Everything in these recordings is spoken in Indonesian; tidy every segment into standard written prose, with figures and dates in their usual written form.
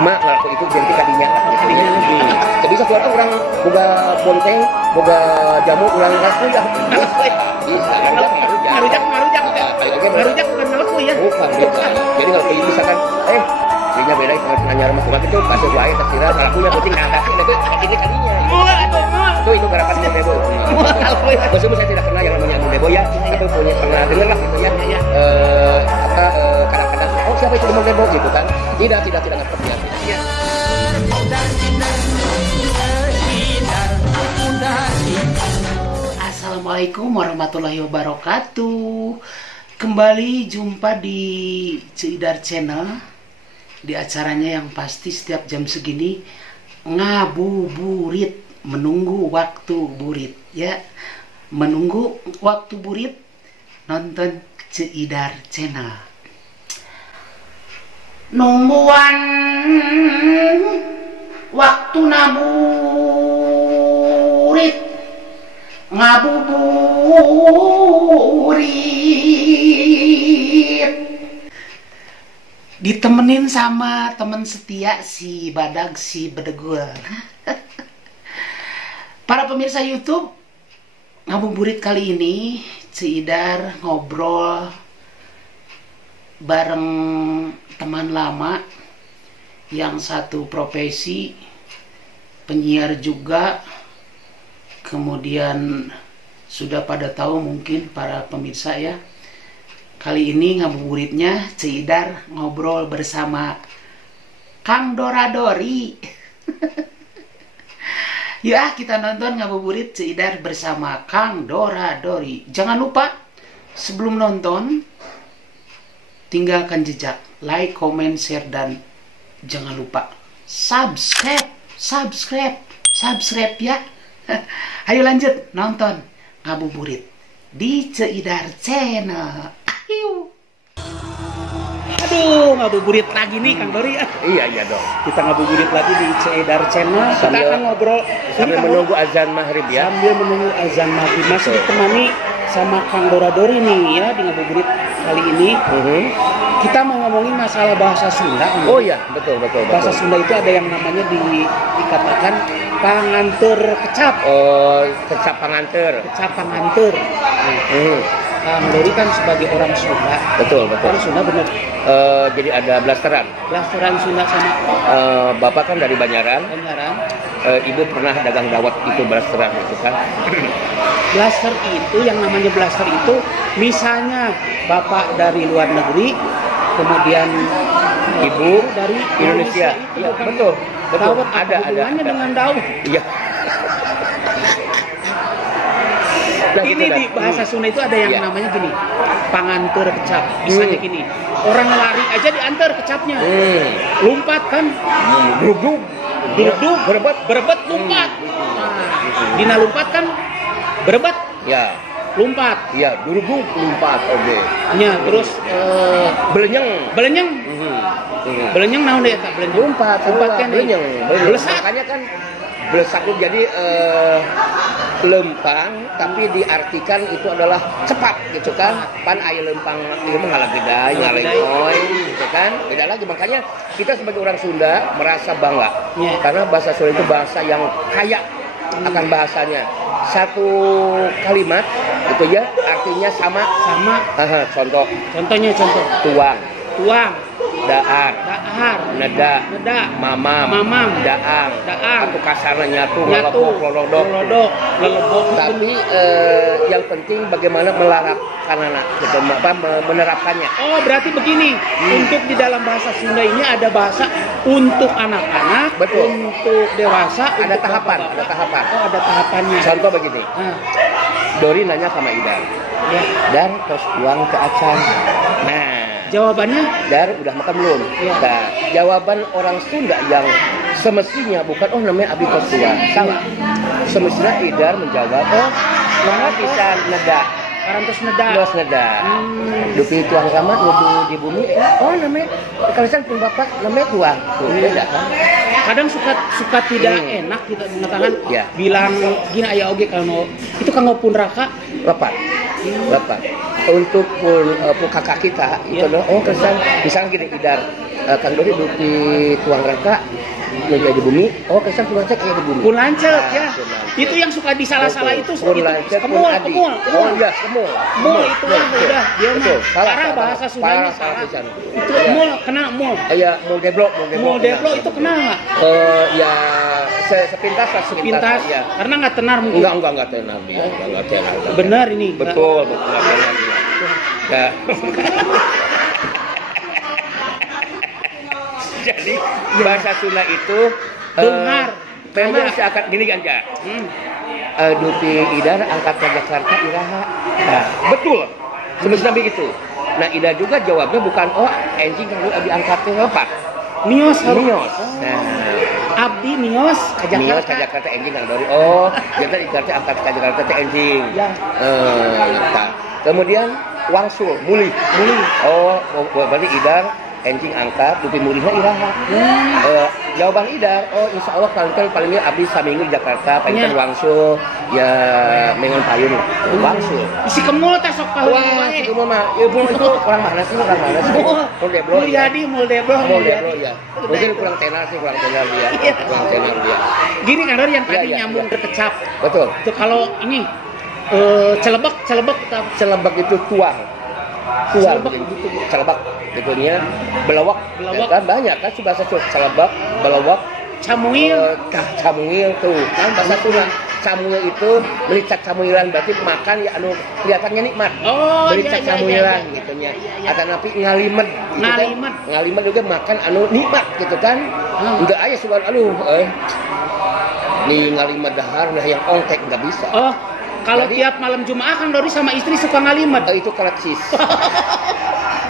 cuma ngelaku itu identik kadinya lah gitu ya. Jadi satu orang boga bonteng, boga jamu ulang ngelaku ya. Bisa ngarujak bukan ngelaku ya. Bukan. Jadi kalau kayak misalkan kayaknya beda dengan nyara mas itu pas wae terkira ngelakunya penting ngadasi itu kadinya. Itu gerakan Mundebo. Meskipun saya tidak kenal yang namanya Mundebo ya, tapi punya pernah dengar lah gitu ya. Kadang-kadang siapa itu Mundebo gitu kan? Tidak ngerti ya. Assalamualaikum warahmatullahi wabarakatuh. Kembali jumpa di Ceidar Channel, di acaranya yang pasti setiap jam segini ngabuburit. Menunggu waktu burit ya, menunggu waktu burit nonton Ceidar Channel. Nungguan waktu naburit, ngabuburit, ditemenin sama teman setia si Badag si Bedegul. Para pemirsa YouTube, ngabuburit kali ini Ceidar ngobrol bareng teman lama yang satu profesi penyiar juga. Kemudian sudah pada tahu mungkin para pemirsa ya. Kali ini ngabuburitnya Ceidar ngobrol bersama Kang Doradori. Ya, kita nonton ngabuburit Ceidar bersama Kang Doradori. Jangan lupa sebelum nonton tinggalkan jejak, like, comment, share, dan jangan lupa subscribe ya. Ayo lanjut nonton ngabuburit di Ceidar Channel. Aduh, ngabuburit lagi nih Kang Dori ya. Iya dong. Kita ngabuburit lagi di Ceidar Channel. Kita akan ngobrol sambil menunggu azan maghrib ya. Sambil menunggu azan maghrib. Masih ditemani sama Kang Doradori nih ya di ngabuburit kali ini. Kita mau ngomongin masalah bahasa Sunda. Oh iya, betul. Bahasa Sunda itu ada yang namanya dikatakan panganter kecap. Oh, kecap panganter. Kang Dori kan sebagai orang Sunda. Betul. Orang Sunda bener. Jadi ada blasteran Sunda sama. Bapak kan dari Banyaran. Ibu pernah dagang dawet itu blasteran itu kan. Blaster itu yang namanya blaster itu misalnya bapak dari luar negeri, kemudian ibu dari Indonesia. Iya, betul. Dawet ada dengan daun. Iya. Nah, ini di bahasa Sunda itu ada yang namanya gini, panganter kecap. Misalnya gini, orang lari aja diantar kecapnya. Lompat kan, duduk, berebet, lompat. Dina lompat kan, berebet, ya, lompat. Ya, duduk, lompat, oke. Ya, terus belenyeng. Belenyeng naon deh tak belenyeng. Lompat kan belenyeng. Makanya kan belesak jadi lempang, tapi diartikan itu adalah cepat gitu kan. Pan aya lempang ieu mah ngalagedai, ngalengoy gitu kan. Beda lagi, makanya kita sebagai orang Sunda merasa bangga. Karena bahasa Sunda itu bahasa yang kaya akan bahasanya. Satu kalimat itu ya artinya sama. Contohnya tuang, dahar, neda, mamam, daang. Atau kasarnya nyatu, lelebok. Tapi yang penting bagaimana menerapkannya. Oh, berarti begini. Untuk di dalam bahasa Sunda ini ada bahasa untuk anak-anak, untuk dewasa, ada tahapan. Oh, ada tahapannya. Contoh begini. Dori nanya sama Ida. Ya. Dan terus tuang ke acan. Nah, jawabannya? Dar, udah makan belum? Ya. Nah, jawaban orang Sunda yang semestinya bukan, namanya Abi Kosua. Salah. Semestinya Idar menjawab, nama bisa neda. Parantos neda. Dupi tuang sama, nudu di bumi. Namanya, kalau pun bapak, namanya tuang. Beda kan? Kadang suka tidak enak kita mengatakan bilang gini aya oge kalau itu kanggo pun raka lepat. Untuk kakak kita itu kesan misalnya gini Idar Kang Dori dupi tuang raka kayak di bumi. Oh, kesan pun lancet kayak di bumi. Pun lancet ya. Itu yang suka disalah-salah itu pun lancet, kemul. Oh iya, kemul. Mul itu kan udah dia mah. Parah bahasa Sundanya parah. Itu mul kena mul. Iya, mul deblok. Mul deblok itu kena enggak? Ya sepintas lah sepintas. Ya. Karena enggak tenar mungkin. Enggak tenar dia. Enggak tenar. Benar ini. Betul enggak tenar dia. Ya. Jadi bahasa Sunda itu dengar memang seakan gini kan ya. Dupi Idar angkat ke Jakarta iraha. Nah, betul. Semestinya begitu. Nah, Ida juga jawabnya bukan anjing kalau diangkatnya apa? Mios. Nah, Abdi Mios ke Jakarta. Mios ke Jakarta anjing Kang Dori. Oh, jadi Idarnya angkat ke Jakarta teh anjing. Ya. Kemudian wangsul, muli. Oh, berarti Idar anjing angkat, dupi mulihnya iraha. Jawaban Idar, insya Allah kan paling abdi saminggu di Jakarta, pengen wangsul, ya mengon payung, wangsul. Si kemul teh sok paling wah, si kemul mah, itu orang mana sih? Mul deblok. Mul deblok ya. Mungkin kurang tenar dia. Gini kan yang tadi nyambung berkecap. Betul. Itu kalau ini celebek itu tuang gitu belawak kan banyak kan bahasa celebak belawak camuil tuh kan bahasa Sunda camuil itu melicak camuilan berarti makan ya anu kelihatannya nikmat melicak camuilan gitunya atau napi ngalimet ngalimet juga makan anu nikmat gitu kan enggak aja sugan nih ngalimet dahar nah yang ongtek nggak bisa. Kalau tiap malam Jumaah Kang Dori sama istri suka ngalimet. Itu kelecis.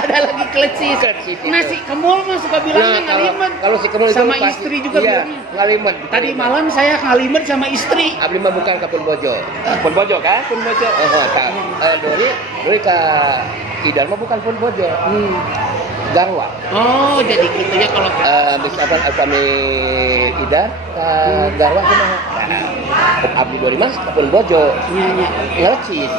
Ada lagi kelecis. Nasi kemul mah suka bilangnya ngalimet. Kalau si kemul sama istri juga bilangnya ngalimet. Tadi malam saya ngalimet sama istri. Abdi mah bukan ke Punbojo. Punbojo kan? Punbojo. Dori ka Idar mah bukan Punbojo. Garwa. Oh, jadi gitu ya kalau misalkan kami Idar Garwa gimana? Abdi Dori mas kapun bojo ngelecis.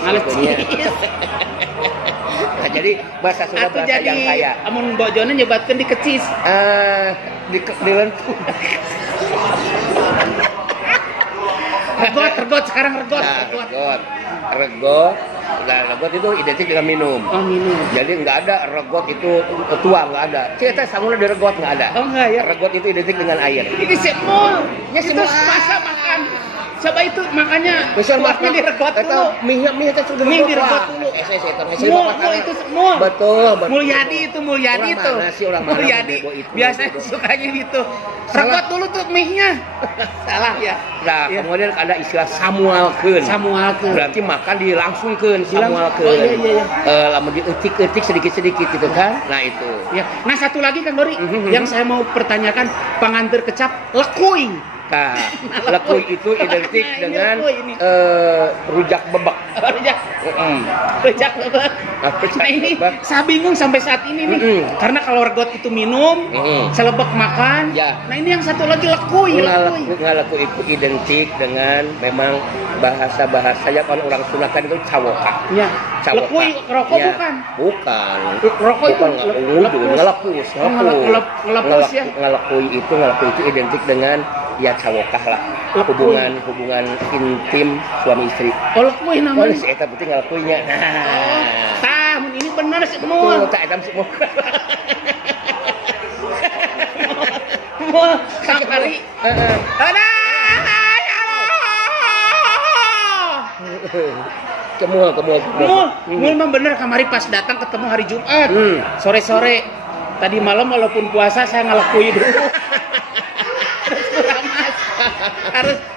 Nah, jadi bahasa Sunda bahasa yang kaya. Amun bojona nyebatkeun dikecis. Dilentu. Regot sekarang regot. Nah, regot itu identik dengan minum. Minum. Jadi nggak ada regot itu tuang, nggak ada. Kita samula di regot nggak ada. Enggak ya. Regot itu identik dengan air. Ini semul. Itu masa makan. Coba itu makanya buatnya di regot dulu. Mie itu sudah di regot dulu. Mul itu semul. Betul. Mulyadi itu. Orang mana Mulyadi. Biasanya sukanya gitu. Regot dulu tuh mie-nya. Salah ya. Nah, kemudian ada istilah samualkeun. Berarti makan dilangsungkeun, samualkeun. Lamun dieutik-eutik sedikit-sedikit gitu kan. Nah, itu. Ya. Nah, satu lagi Kang Dori yang saya mau pertanyakan panganter kecap lekuing. Nah, lekuy itu identik dengan rujak bebek. Rujak bebek. Nah ini saya bingung sampai saat ini nih. Karena kalau regot itu minum, celebek makan. Ya. Nah ini yang satu lagi lekuy. Lekuy itu identik dengan memang bahasa yang orang Sunda kan itu cawoka. Ya. Lekuy rokok ya. Bukan. Rokok itu ngelapus ya. Ngelekuy itu identik dengan ya cawokah lah hubungan intim suami istri. Lekuy namanya. Si eta penting ngelekuinya. Nah, ini benar sih semua. Tak eta semua. Sakari. Kemul memang bener kamari pas datang ketemu hari Jumat. Sore-sore. Tadi malam walaupun puasa saya ngelekuin dulu.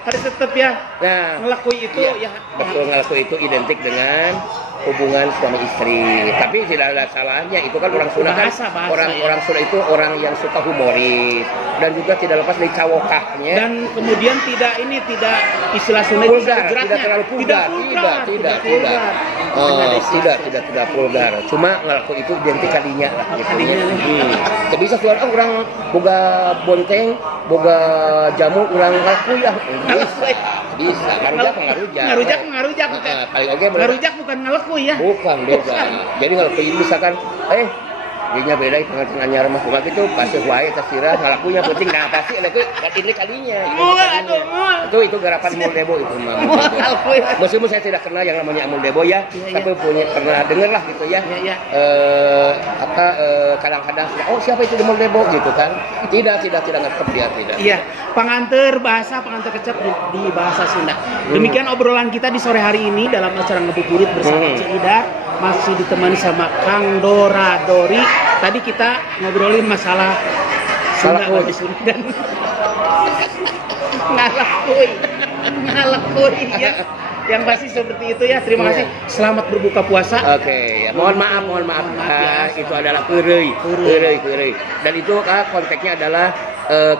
harus tetap ya. Nah, ngelakui itu ya. Betul, ngelakui itu identik dengan hubungan suami istri. Tapi tidak ada salahnya, itu kan orang Sunda kan. Orang Sunda itu orang yang suka humoris dan juga tidak lepas dari cawokahnya. Dan kemudian tidak istilah Sunda itu tidak terlalu vulgar. Tidak vulgar. Cuma ngelaku itu identik kalinya lah gitu. Bisa suara orang boga bonteng, boga jamu orang ngelaku ya. Bisa, ngarujak. Paling oke ngarujak bukan ngelaku ya. Bukan beda. Jadi ngelaku itu misalkan Dinya beda pengertian anyar mah kumaha kitu pasti wae terserah ngalakunya penting nah pasti ini kalinya. Itu garapan Amul Debo itu mah. Meskipun saya tidak kenal yang namanya Amul Debo ya, tapi pernah dengar lah gitu ya. Kadang-kadang siapa itu Amul Debo gitu kan. Tidak ngerti dia tidak. Iya, pengantar kecap di bahasa Sunda. Demikian obrolan kita di sore hari ini dalam acara Ngabuburit bersama Cik Idar, masih ditemani sama Kang Dora Dori. Tadi kita ngobrolin masalah Sunda dan ngalakuin ya. Yang pasti seperti itu ya. Terima kasih. Selamat berbuka puasa. Oke, ya. Mohon maaf. Itu adalah keureuy. Dan itu konteksnya adalah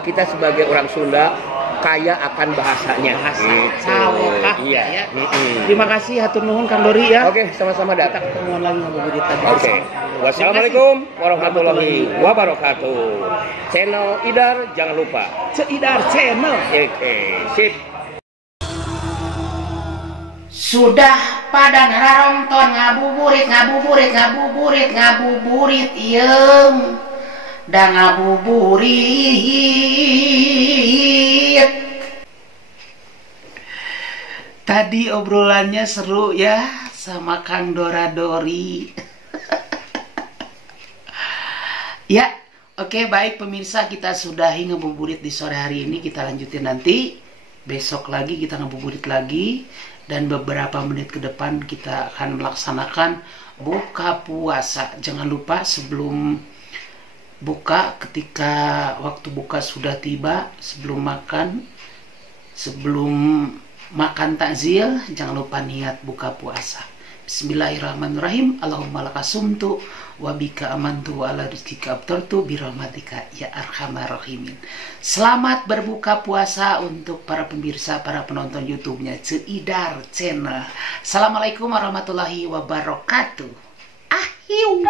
kita sebagai orang Sunda kaya akan bahasanya. Iya. Ya. Terima kasih hatur nuhun Kang Dori ya. Oke, sama-sama datang. Pertemuan lagi Ngabuburit tadi. Oke. Wassalamualaikum warahmatullahi wabarakatuh. Channel Idar jangan lupa. Idar channel. Oke, sip. Sudah pada narongton ngabuburit iem dan ngabuburit. Tadi obrolannya seru ya sama Kang Dora Dori. Ya, oke, baik pemirsa, kita sudahi ngabuburit di sore hari ini. Kita lanjutin nanti. Besok lagi kita ngabuburit lagi. Dan beberapa menit ke depan kita akan melaksanakan buka puasa. Jangan lupa sebelum buka, ketika waktu buka sudah tiba, sebelum makan takjil, jangan lupa niat buka puasa. Bismillahirrahmanirrahim. Allahumma lakasumtu wa bika amantu wa ala rizkika abtartu birahmatika ya arhamar rahimin. Selamat berbuka puasa untuk para pemirsa, para penonton YouTube-nya Idar Channel. Assalamualaikum warahmatullahi wabarakatuh. Ahiu.